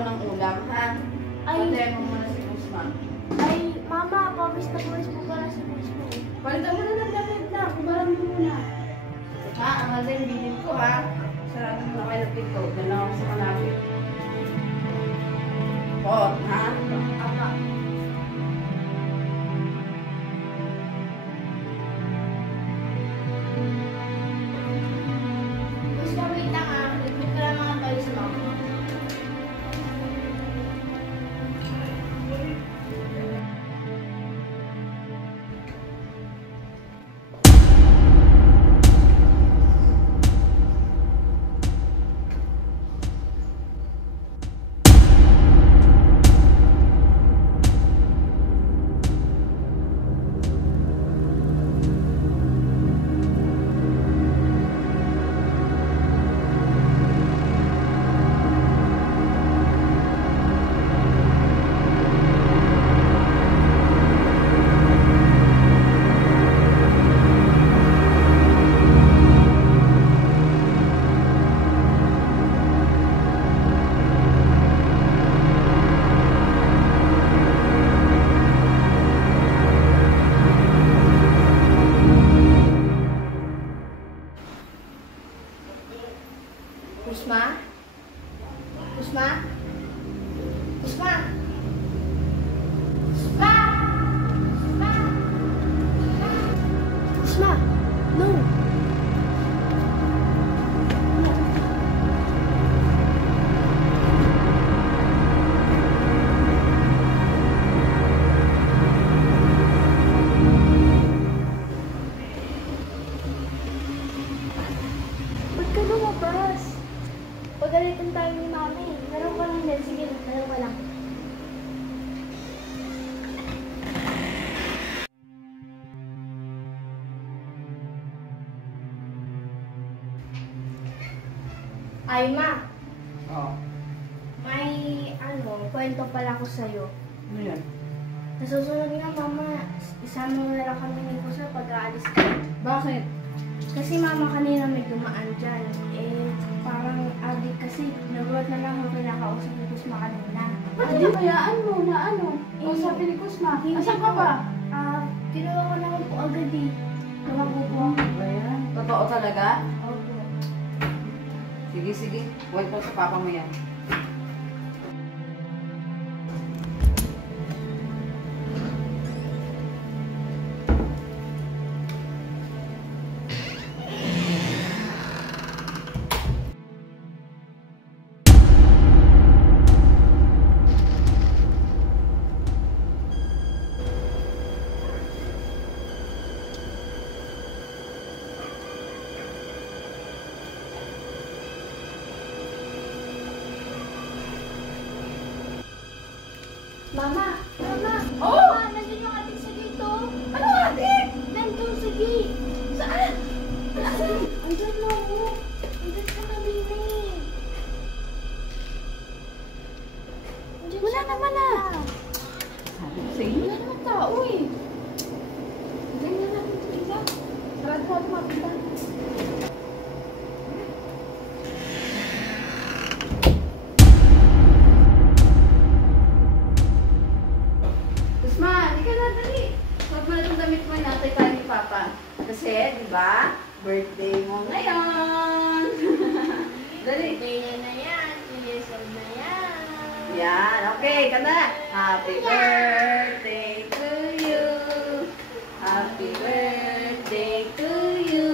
ako ng ulam, ha? Patayin mo muna si Guzman. Ay, Mama, pawis na pawis po pala si Guzman. Palitan mo na ng damit na. Kumaran mo muna. Ha? Ang natin bilin ko, ha? Sarado mo na kayo ng pinto. Dala ako sa malapit. Po, ha? Apa. Guzman, wait lang ha. Nagpit ka lang mga pawis mo. Guzman? Guzman? Guzman? Guzman? Guzman? No! Ba't ka lumabas? Pagalitan tayo ni Mami. Meron ka lang din. Sige, meron ka lang. Ay, Ma. Oo. May, kwento pala ko sa'yo. Ano yan? Nasusunod nga, Mama. Isama mo na lang kami ni Kusa pag-aalis ka. Bakit? Kasi Mama kanina may dumaan dyan. Parang adik kasi. Nagulat na lang ako kinakausap ni Kusma kanina. Ba't nabayaan mo na ano? Sabi ni Guzman. Asan ka ba? Kinuha ko naman po agad eh. Tumago po ako. Ayan. Totoo talaga? Opo. Sige, sige. Huwag po sa papa mo yan. Mama! Mama! Oh! Mama! Nandiyan yung ating sa dito! Ano adik? Nandun, sige! Saan? Saan? Andun na ako! Andun sa kabina eh! Wala naman ah! Sabi ko sa inyo. Wala naman tao eh. Ganyan natin ito isa. Sarado ko at mapita. Guzman, hindi ka na dali. Huwag mo na itong damit mo, inatay tayo ni Papa. Kasi, di ba, birthday mo ngayon. Dali. Birthday na yan! 2 years old na yan! Yan, okay, kanta na. Happy birthday to you. Happy birthday to you.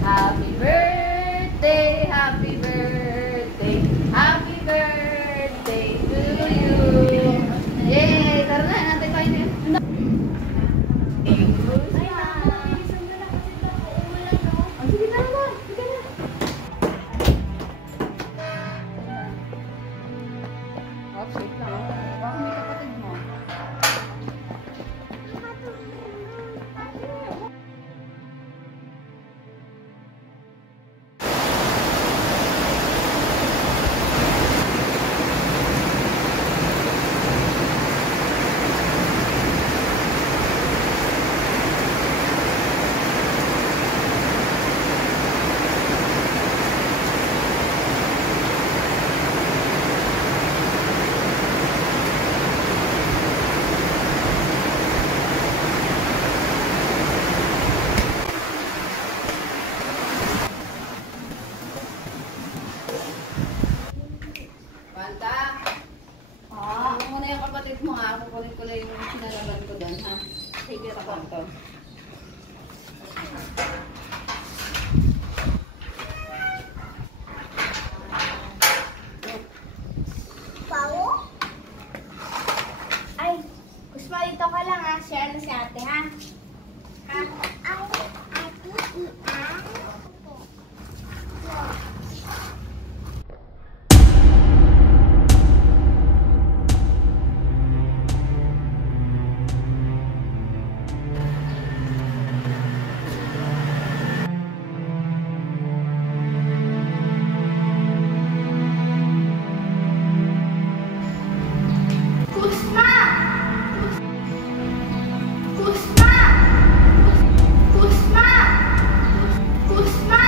Happy birthday, happy birthday. Happy birthday to you. Yay! Tara na, natin tayo na. Ay, naku! Bilisan mo na kasi ito ako umulan, no? Sige na naman, sige na. Oh, safe lang. Baka may kapatid mo. Ano mo na yung kapatid mo ha? Kukunin ko lang yung sinalaban ko doon ha? Sige, tapang to. Ay, Kusma, dito ka lang ha. Share na si ate ha. Ha? Kusma! Kusma! Kusma! Kusma!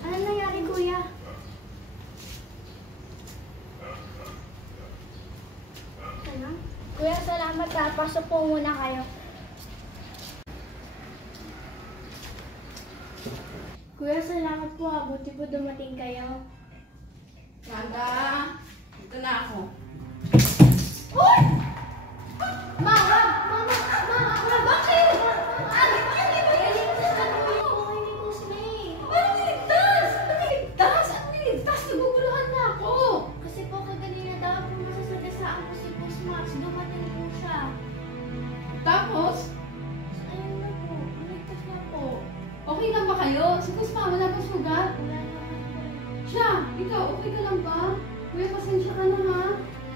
Ano nangyari, kuya? Ano? Kuya, salamat ka. Pasok po muna kayo. Kuya, salamat po. Buti po dumating kayo. Amanda, dito na ako. Uy! Mama! Mama! Mama! Bakit? Bakit mo niligtas na po yung buhay ni Kusme? Ano niligtas? Ano niligtas? Ano niligtas? Naguguluhan na ako. Kasi po kaganina daw po masasagasaan po si Kusma. Dumating po siya. Tapos, Ayun na po. Maligtas na po. okay lang ba kayo? Si Kusma, wala ba sugat? Wala naman po. Siya, ikaw, okay ka lang ba? Kuya, pasensya ka na ha.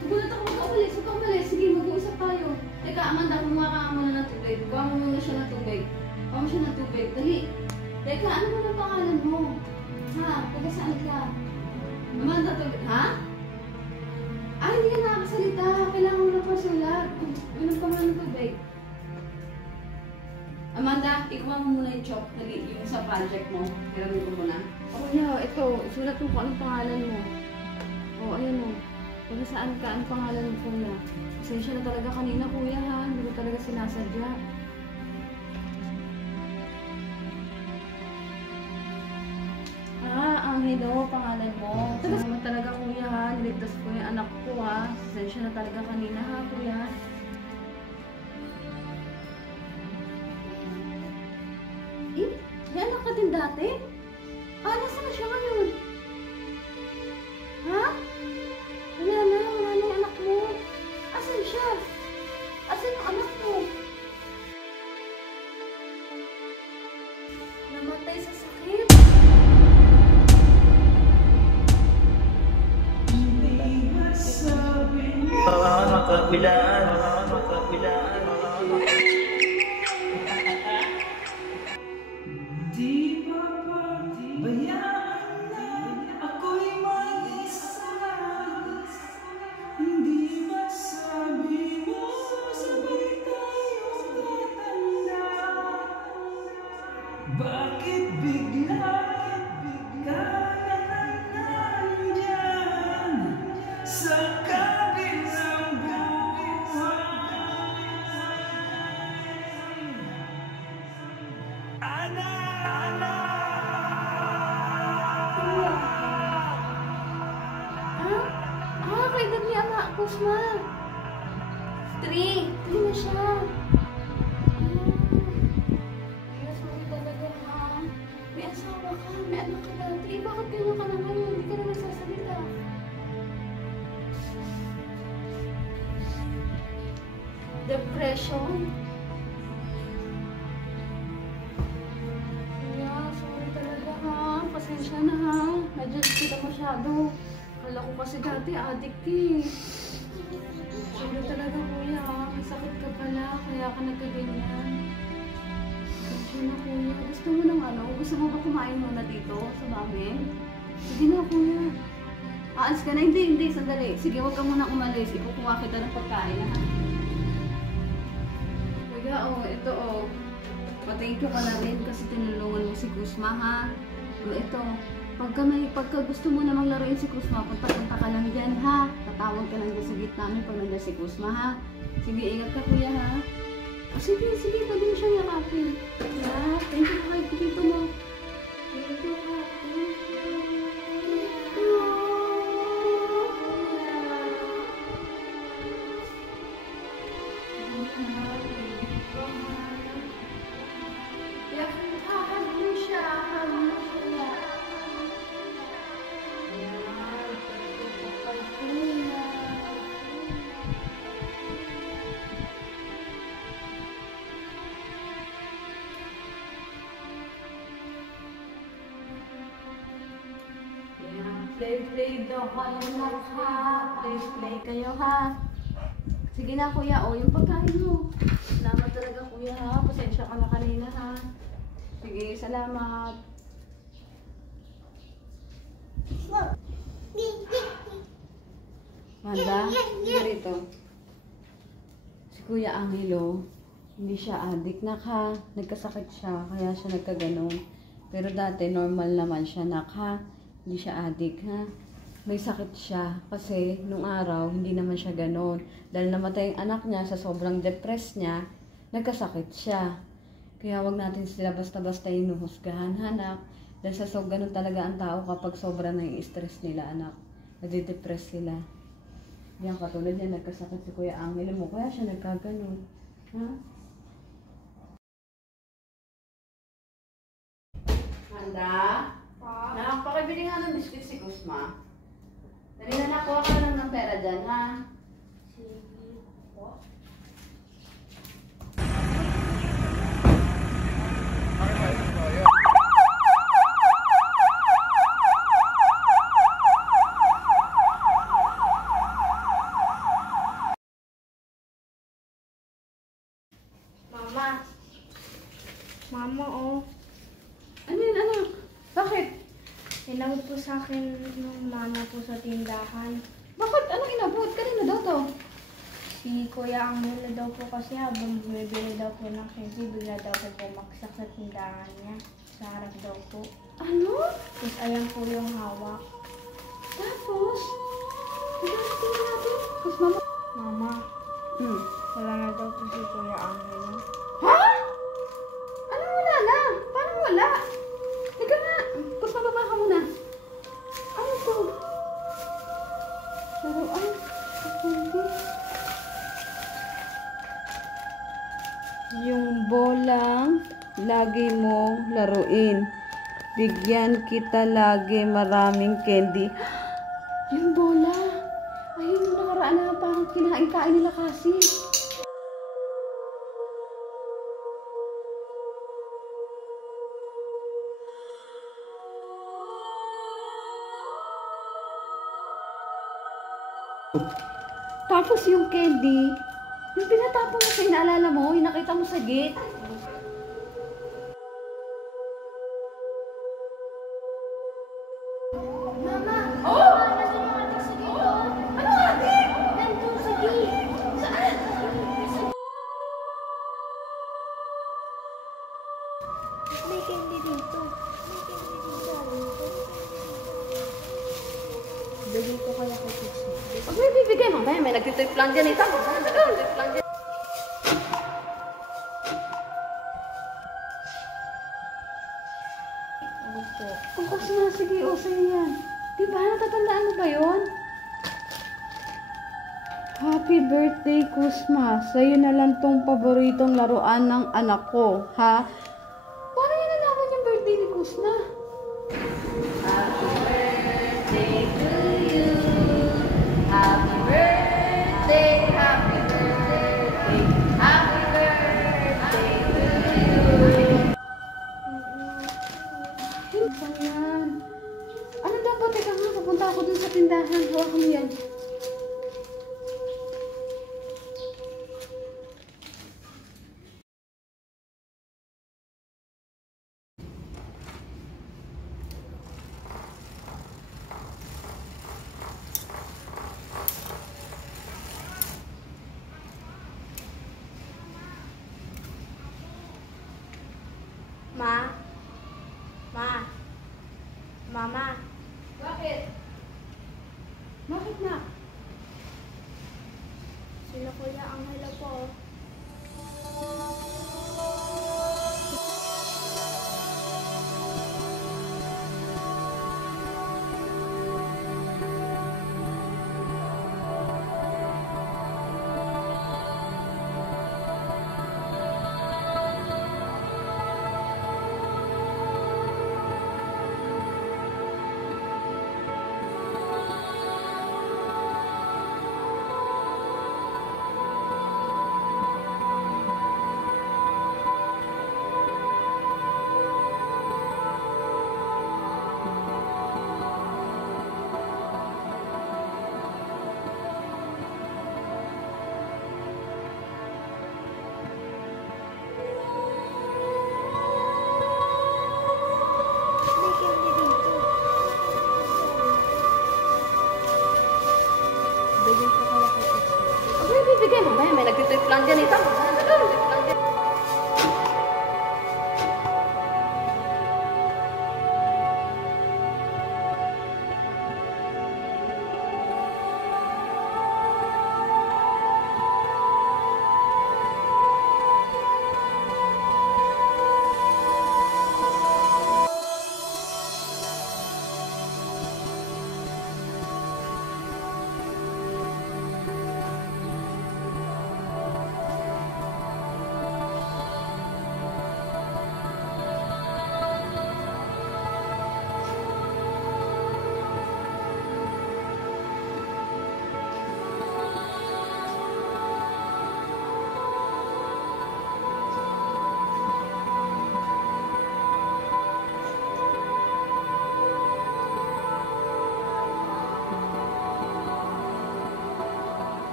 Nagulat ako, huwag ka umalis, huwag ka umalis. Sige, mag-uusap tayo. Teka, Amanda, kumuha ka nga muna ng tubig. Kuha mo muna siya ng tubig. Kuha mo siya ng tubig. Dali. Teka, ano mo na pangalan mo? Ha? Taga saan ka? Amanda, tubig. Ha? Ay, hindi ka nakakasalita. Kailangan mo na pasulat. Inom ka muna ng tubig. Amanda, ikuha mo muna yung chalk. Dali, yung sa project mo. Hiramin ko muna. Oh, yeah. Ito, sulat mo kung anong pangalan mo. Oh, ayan o. Kung saan ka, ang pangalan mo, kuya. Pasensya na talaga kanina, kuya, ha? Hindi ko talaga sinasadya. Angelo, pangalan mo. Salamat talaga, kuya, ha? Niligtas ko yung anak ko, ha? Pasensya na talaga kanina, ha, kuya? Eh, may anak ka din dati? Nasaan na siya ngayon? Ha? Wala na yung anak mo. Asan siya? Asan yung anak mo? Namatay sa sakit. Di ba bayaan na ako'y mag-isa? Hindi ba sabi mo sabay tayong tatanda? Bakit bigla ka na nandyan sa kabilang buhay? Kay edad ni Ama Kusma. 3 na siya. Yes, mami talaga, ha? May asawa ka, may anak ka dati. Bakit ganyan ka na ngayon? Hindi ka na nagsasalita. Depression? Sorry talaga, ha? Pasensya na, ha? Medyo kita masyado. Kala ko kasi dati addict eh. Sorry talaga, kuya, ha? May sakit ka pala, kaya ka nagkaganyan. Pasensya na, kuya. Gusto mo ng ano? Gusto mo ba kumain muna dito sa bamin? Sige na, kuya. Aalis ka na? Hindi, sandali. Sige, huwag ka muna umalis. Ikukuha kita ng pagkain, ha? Kuya, ito, pa-thank you ka na rin kasi tinulungan mo si Kusma, ha? Ito, pagka gusto mo namang laruin si Kusma, punta ka lang dyan, ha? Tatawag ka lang dyan sa gitna namin pag nandiyan si Kusma, ha? Sige, ingat ka, kuya, ha? Sige, sige, pwede mo siyang yakapin. Yeah, thank you kay dito mo. Thank you, Happy. Play daw kayo na ha. Play kayo ha. Sige na kuya, o yung pagkain mo. Salamat talaga kuya ha. Pasensya ka na kanina ha. Sige, salamat. Manda, sige rito. Si Kuya Angelo, hindi siya addict na ka. Nagkasakit siya, kaya siya nagkaganon. Pero dati normal naman siya na ka. Hindi siya addict, ha? May sakit siya kasi nung araw hindi naman siya ganon. Dahil namatay ang anak niya sa sobrang depressed niya, nagkasakit siya. Kaya wag natin sila basta-basta inuhusgahan, anak. Dahil sa ganon talaga ang tao kapag sobra na yung stress nila, anak. Nadidepress sila. Yan katulad niya, nagkasakit si Kuya Angelo mo, kaya siya nagkaganon. Ha? Handa? Nakapakibili nga ng biscuit si Kusma. Dali na nakuha ka lang ng pera dyan, ha? Sige po. Mama. Mama, oh. Ano yun, anak? Bakit? Tinawag po sa akin ng mama po sa tindahan. Bakit? Anong inabot? Kanino daw to? Si Kuya Angelo daw po kasi habang bumibili daw po ng candy, bigla daw po pumaksak sa tindahan niya. Sa harap daw po. Ano? Tapos ayan po yung hawak. Tapos? Tignan natin. Tapos mama. Mama, Hmm. wala na daw po si Kuya Angelo. Ha? Anong wala na? Paano wala? Ika nga. Tapos mababa ka muna. Ano to? Laruan. Hindi. Yung bolang lagi mong laruin. Bigyan kita lagi maraming candy. Yung bola. Ayun yung nakaraan na parang kinain-kain nila kasi. Tapos yung candy, yung pinatapon mo sa inaalala mo, yung nakita mo sa gate. Mama! Oh! Mama, nandun yung adik sa gate, oh. Ano adik? Nandun sa gate. Saan? May candy dito. May candy dito. Bigyan ko kaya kay Tixie. Pag may bibigay mo, may nagtitrip lang dyan ito. Nagtitrip lang dyan. Ano po? Kung kasi nga, sige, o sa'yo yan. Diba, natatandaan mo ba yun? Happy birthday, Kusma. Sa'yo na lang tong paboritong laruan ng anak ko, ha? Paano niya nalaman yung birthday ni Kusma? Happy birthday to you. Happy birthday, happy birthday, happy birthday to you. Ano yan? Ano daw ba? Teka nga, pupunta ako dun sa tindahan. Hawakan mo yan.